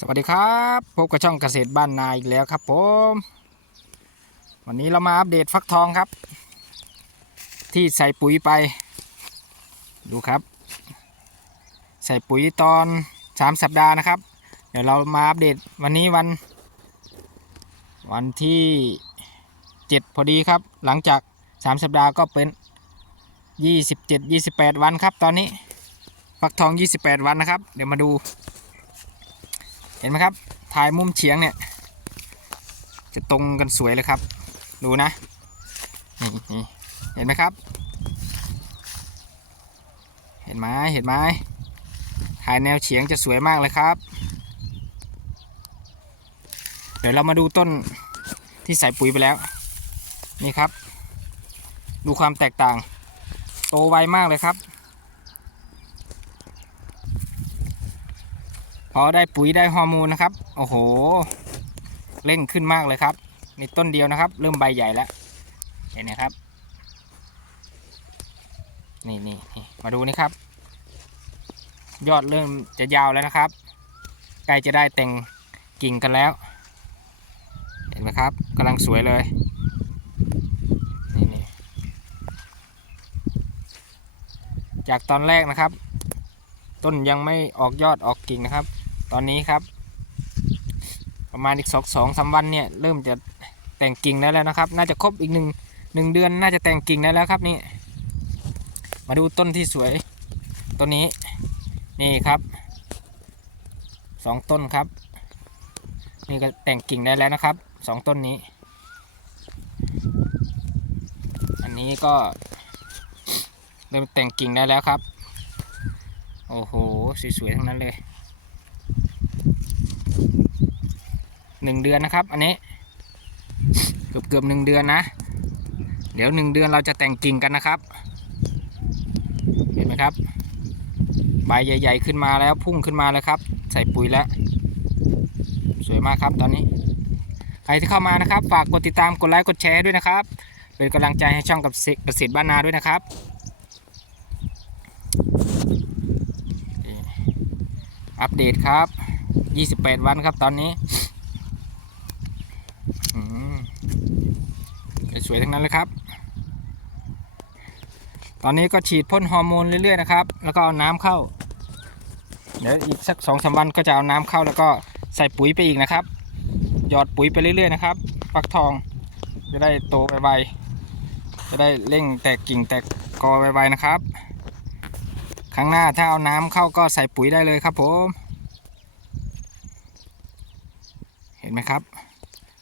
สวัสดีครับพบกับช่องเกษตรบ้านนาอีกแล้วครับผมวันนี้เรามาอัปเดตฟักทองครับ ที่ใส่ปุ๋ยไป ดูครับ ใส่ปุ๋ยตอน 3 สัปดาห์นะครับ เดี๋ยวเรามาอัปเดตวันนี้วัน วันที่ 7 พอดีครับ หลังจาก 3 สัปดาห์ก็เป็น 27 28 วันครับ ตอนนี้ฟักทอง 28 วันนะครับ เดี๋ยวมาดู เห็นไหมครับ ถ่ายมุมเฉียงเนี่ย จะตรงกันสวยเลยครับ ดูนะ นี่นี่เห็นไหมครับ เห็นไหมเห็นไหมถ่ายแนวเฉียงจะสวยมากเลยครับ เดี๋ยวเรามาดูต้นที่ใส่ปุ๋ยไปแล้ว นี่ครับ ดูความแตกต่าง โตไวมากเลยครับ พอได้ปุ๋ยได้ฮอร์โมนนะครับ โอ้โห เร่งขึ้นมากเลยครับนี่ต้นเดียวนะครับ เริ่มใบใหญ่แล้วเห็นไหมครับ นี่นี่มาดูนี่ครับ ยอดเริ่มจะยาวแล้วนะครับใกล้จะได้แต่งกิ่งกันแล้ว เห็นไหมครับกำลังสวยเลยนี่นี่จากตอนแรกนะครับ ต้นยังไม่ออกยอดออกกิ่งนะครับ ตอนนี้ครับ ประมาณอีกสองสองสามวันเนี่ยเริ่มจะแต่งกิ่งได้แล้วนะครับ น่าจะครบอีกหนึ่งหนึ่งเดือนน่าจะแต่งกิ่งได้แล้วครับนี่ มาดูต้นที่สวยต้นนี้นี่ครับสองต้นครับ นี่ก็แต่งกิ่งได้แล้วนะครับสองต้นนี้ อันนี้ก็เริ่มแต่งกิ่งได้แล้วครับ โอ้โหสวยๆทั้งนั้นเลย หนึ่งเดือนนะครับ อันนี้ เกือบเกือบหนึ่งเดือนนะ เดี๋ยวหนึ่งเดือนเราจะแต่งกิ่งกันนะครับ เห็นไหมครับ ใบใหญ่ ๆ ขึ้นมาแล้วพุ่งขึ้นมาแล้วครับ ใส่ปุ๋ยแล้ว สวยมากครับตอนนี้ ใครที่เข้ามานะครับ ฝากกดติดตามกดไลค์กดแชร์ด้วยนะครับ เป็นกำลังใจให้ช่องกับเกษตรบ้านนาด้วยนะครับอัปเดตครับ 28วันครับตอนนี้สวยทั้งนั้นเลยครับ ตอนนี้ก็ฉีดพ่นฮอร์โมนเรื่อยๆนะครับ แล้วก็เอาน้ำเข้า เดี๋ยวอีกสักสองสามวันก็จะเอาน้ำเข้าแล้วก็ใส่ปุ๋ยไปอีกนะครับ หยอดปุ๋ยไปเรื่อยๆนะครับฟักทองจะได้โตไวจะได้เร่งแตกกิ่งแตกกอไวๆนะครับ ครั้งหน้าถ้าเอาน้ำเข้าก็ใส่ปุ๋ยได้เลยครับผม เห็นไหมครับ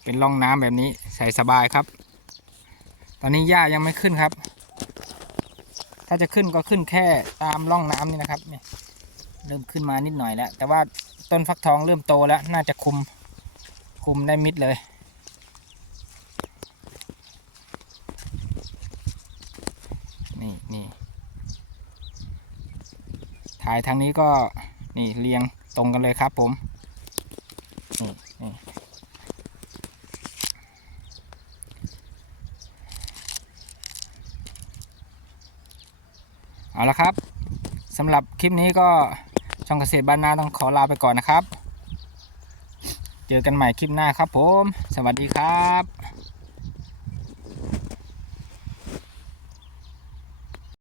เป็นร่องน้ำแบบนี้ใส่สบายครับ ตอนนี้หญ้ายังไม่ขึ้นครับ ถ้าจะขึ้นก็ขึ้นแค่ตามร่องน้ำนี่นะครับนี่เริ่มขึ้นมานิดหน่อยแล้ว แต่ว่าต้นฟักทองเริ่มโตแล้ว น่าจะคุมคุมได้มิดเลยนี่นี่ถ่ายทางนี้ก็นี่เรียงตรงกันเลยครับผมนี่นี่ เอาละครับสำหรับคลิปนี้ก็ช่องเกษตรบ้านนาต้องขอลาไปก่อนนะครับ เจอกันใหม่คลิปหน้าครับผม สวัสดีครับ